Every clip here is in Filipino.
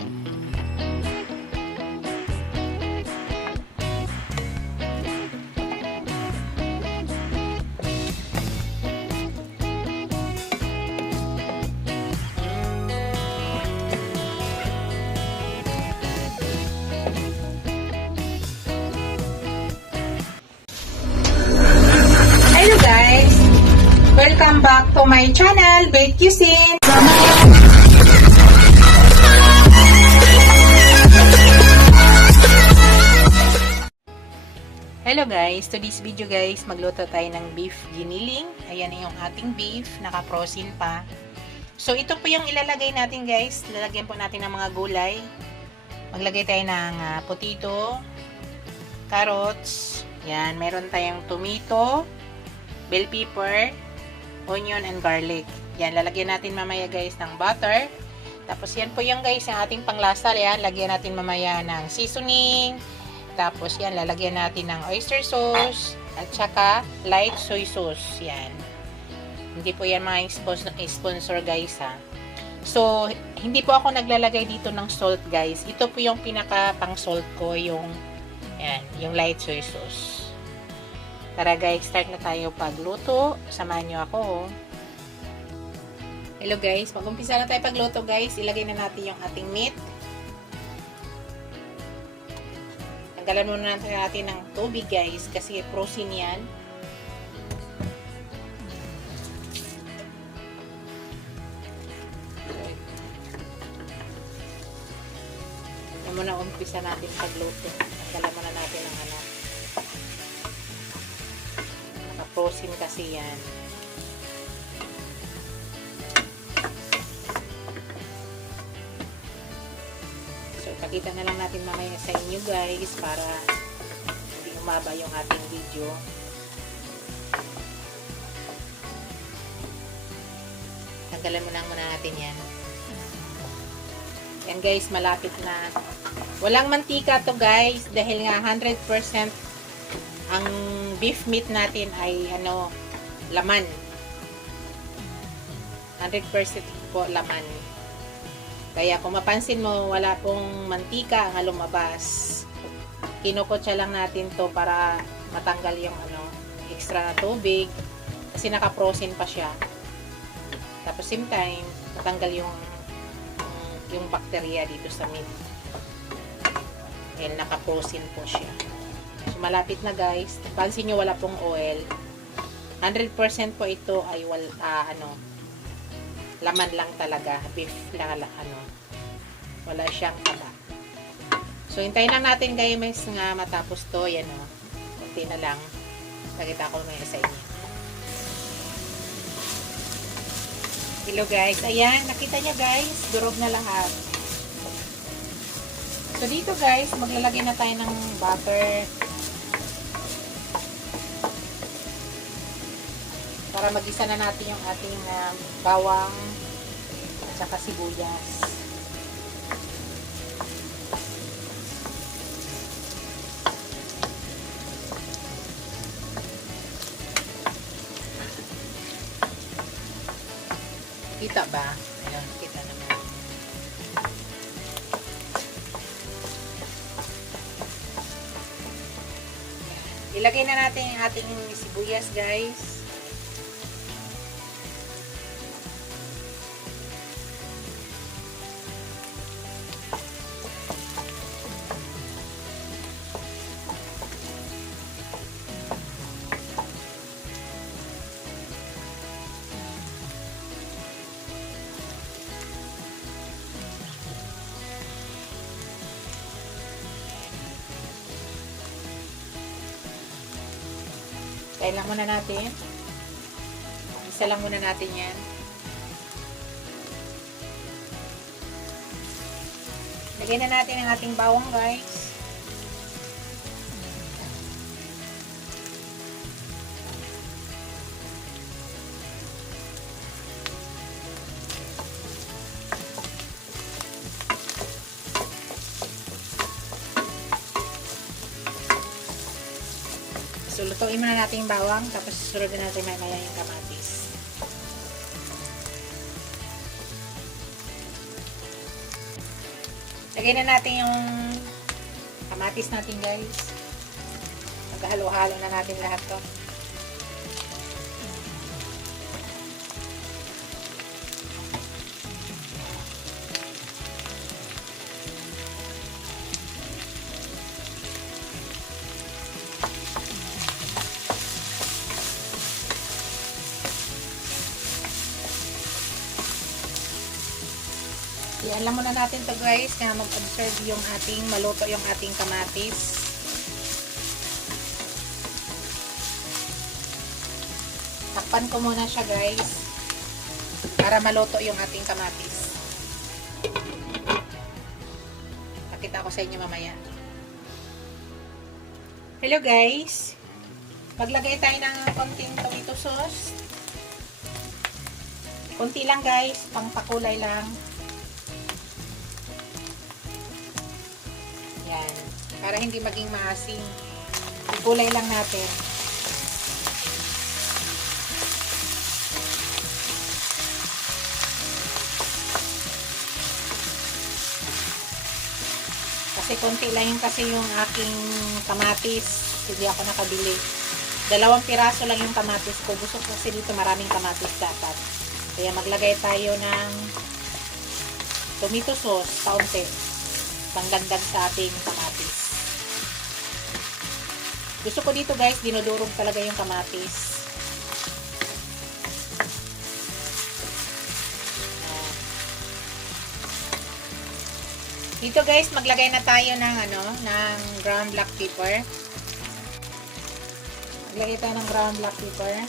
Hello guys! Welcome back to my channel, Bake Cuisine! Hello guys! To this video guys, magluto tayo ng beef giniling. Ayan yung ating beef, naka-frozen pa. So ito po yung ilalagay natin guys. Lalagyan po natin ng mga gulay. Maglagay tayo ng potato, carrots, yan, meron tayong tomato, bell pepper, onion, and garlic. Yan, lalagyan natin mamaya guys ng butter. Tapos yan po yung guys, ang ating panglasa. Yan, lagyan natin mamaya ng seasoning. Tapos yan, lalagyan natin ng oyster sauce. At saka light soy sauce. Yan. Hindi po yan mga sponsor guys ha. So, hindi po ako naglalagay dito ng salt guys. Ito po yung pinaka pang salt ko. Yung, yan, yung light soy sauce. Tara guys, start na tayo pagluto. Samahan nyo ako. Hello guys, mag-umpisa na tayo pagluto guys. Ilagay na natin yung ating meat. Tanggalan muna natin ng tubig guys, kasi frozen yan. Ito muna umpisa natin pagluto. Tanggalan muna natin ng ano. Frozen kasi yan. So, ipakita na lang natin mamaya sa inyo guys para hindi umaba yung ating video. Tanggalan muna natin yan. Yan guys, malapit na. Walang mantika to guys dahil nga 100% ang beef meat natin ay ano, laman. 100% po laman. Kaya kung mapansin mo, wala pong mantika ang lumabas. Kinukutsa lang natin to para matanggal yung ano, extra na tubig. Kasi naka-frozen pa siya. Tapos same time, matanggal yung bakterya dito sa meat. Dahil naka-frozen po siya. So, malapit na guys. Pansin nyo, wala pong oil. 100% po ito ay laman lang talaga. Beef lang, wala siyang taba. So, hintayin lang natin guys nga matapos to. Yan o. Kunti na lang. Nakita ko may sa inyo. Hello guys. Ayan. Nakita nyo guys. Durog na lahat. So, dito guys, maglalagay na tayo ng butter. Para magisa na natin yung ating bawang at saka sibuyas. Kita ba? Ayan, kita naman. Ilagay na natin yung ating sibuyas guys. Kain lang muna natin. Isa lang muna natin yan. Lagyan na natin ang ating bawang guys. So, lutuin muna natin yung bawang, tapos susunod na natin maya yung kamatis. Lagay na natin yung kamatis natin, guys. Maghalo-halo na natin lahat to. Yan lang muna natin to, guys, kaya mag-absorb yung ating, maluto yung ating kamatis. Takpan ko muna siya, guys, para maluto yung ating kamatis. Pakita ko sa inyo mamaya. Hello, guys. Maglagay tayo ng konting tomato sauce. Konti lang, guys, pang pakulay lang. Yan. Para hindi maging maasim. Kulay lang natin. Kasi konti lang kasi yung aking kamatis. Hindi ako nakabili. 2 piraso lang yung kamatis ko. Gusto ko kasi dito maraming kamatis dapat. Kaya maglagay tayo ng tomato sauce, kaunti. Pangdagdag sa ating kamatis. Gusto ko dito, guys, dinudurog talaga yung kamatis. Dito, guys, maglagay na tayo ng ng ground black pepper. Maglagay tayo ng ground black pepper.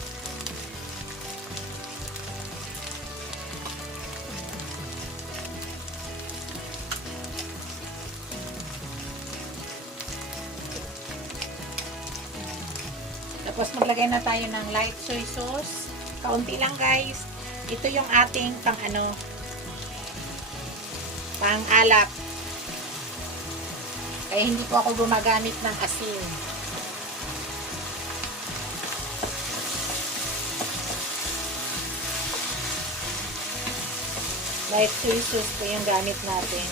Tapos maglagay na tayo ng light soy sauce. Kaunti lang, guys. Ito yung ating pang alak. Kaya hindi po ako gumagamit ng asin. Light soy sauce po yung gamit natin.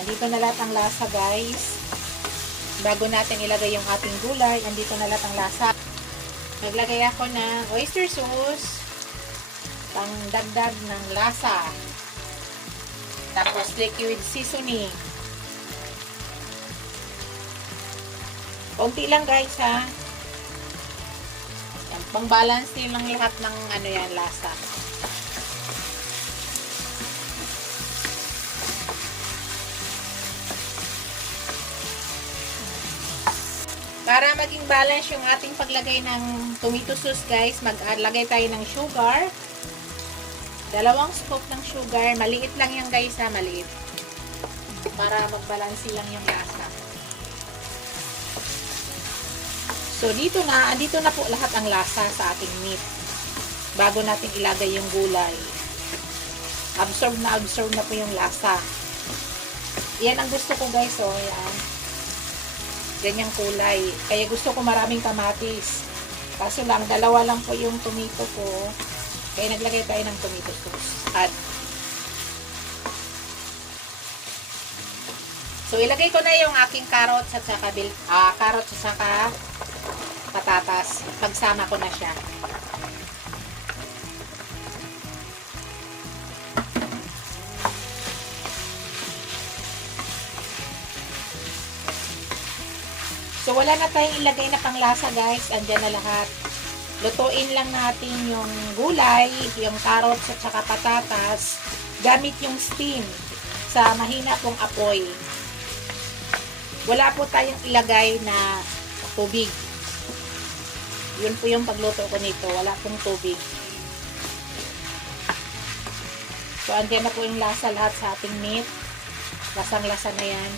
Andito na lahat ang lasa, guys. Bago natin ilagay yung ating gulay, andito na lahat ang lasa. Naglagay ako ng oyster sauce, pang dagdag ng lasa. Tapos liquid seasoning. Konti lang, guys, ha. Yan, pang balance din lang lahat ng yan, lasa. Para maging balance yung ating paglagay ng tomato sauce, guys, maglagay tayo ng sugar. 2 scoop ng sugar. Maliit lang yan, guys, ha, maliit. Para magbalansi lang yung lasa. So, andito na po lahat ang lasa sa ating meat. Bago natin ilagay yung gulay. Absorb na po yung lasa. Yan ang gusto ko, guys, oh, yan. Ganyang kulay. Kaya gusto ko maraming kamatis. Kaso lang, 2 lang po yung tomato ko. Kaya naglagay tayo ng tomato sauce. So, ilagay ko na yung aking carrots at saka patatas. Pagsama ko na siya. So, wala na tayong ilagay na panglasa, guys. Andyan na lahat. Lutuin lang natin yung gulay, yung carrots at saka patatas, gamit yung steam sa mahina pong apoy. Wala po tayong ilagay na tubig. Yun po yung pagluto ko nito. Wala pong tubig. So, andyan na po yung lasa lahat sa ating meat. Lasang-lasa na yan.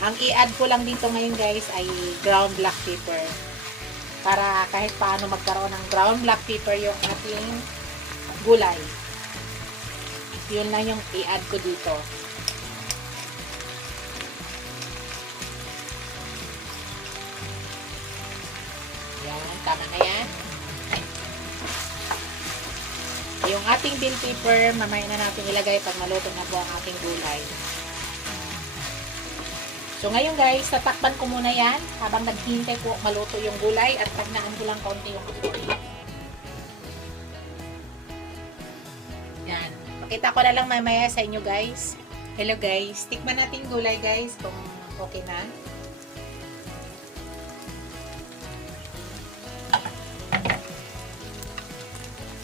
Ang i-add ko lang dito ngayon, guys, ay ground black pepper. Para kahit paano magkaroon ng ground black pepper yung ating gulay. Yun lang yung i-add ko dito. Yan, tama na yan. Yung ating bell pepper, mamaya na natin ilagay pag maluto na po ang ating gulay. So ngayon guys, tatakpan ko muna yan habang naghihintay ko maluto yung gulay at tagnaan ko lang kaunti yung apoy. Yan. Makita ko na lang mamaya sa inyo guys. Hello guys. Tikman natin gulay guys kung okay na.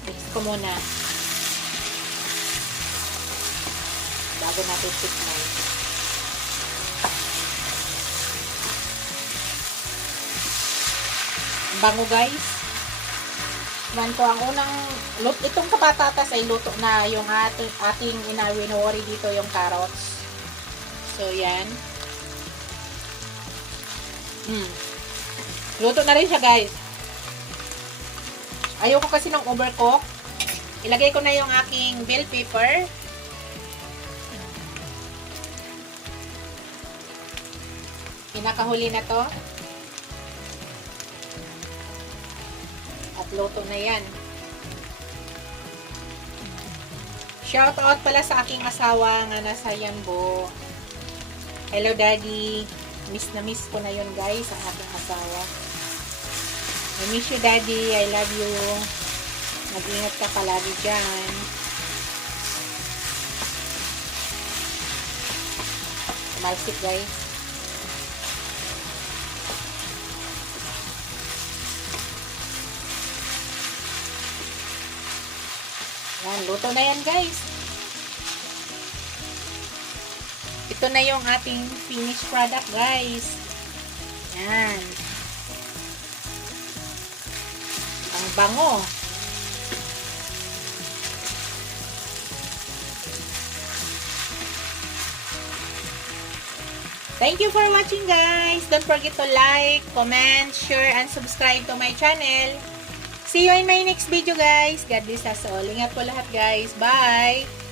Mix ko muna. Bago natin tikman. Bango guys. Man ko ang unang itong kapatatas ay luto na yung ating inawinori dito yung carrots. So yan. Luto na rin siya guys. Ayoko kasi ng overcook. Ilagay ko na yung aking bell pepper. Pinakahuli na to. At luto na yan. Shout out pala sa aking asawa nga nasa Yanbo. Hello daddy. Miss na miss ko na yun guys ang aking asawa. I miss you daddy. I love you. Mag-ingat ka palagi dyan. Tumalsik guys. Yan, luto na yan guys. Ito na yung ating finished product guys. Yan. Ang bango. Thank you for watching guys. Don't forget to like, comment, share, and subscribe to my channel. See you in my next video guys. God bless us all. Ingat po lahat guys. Bye!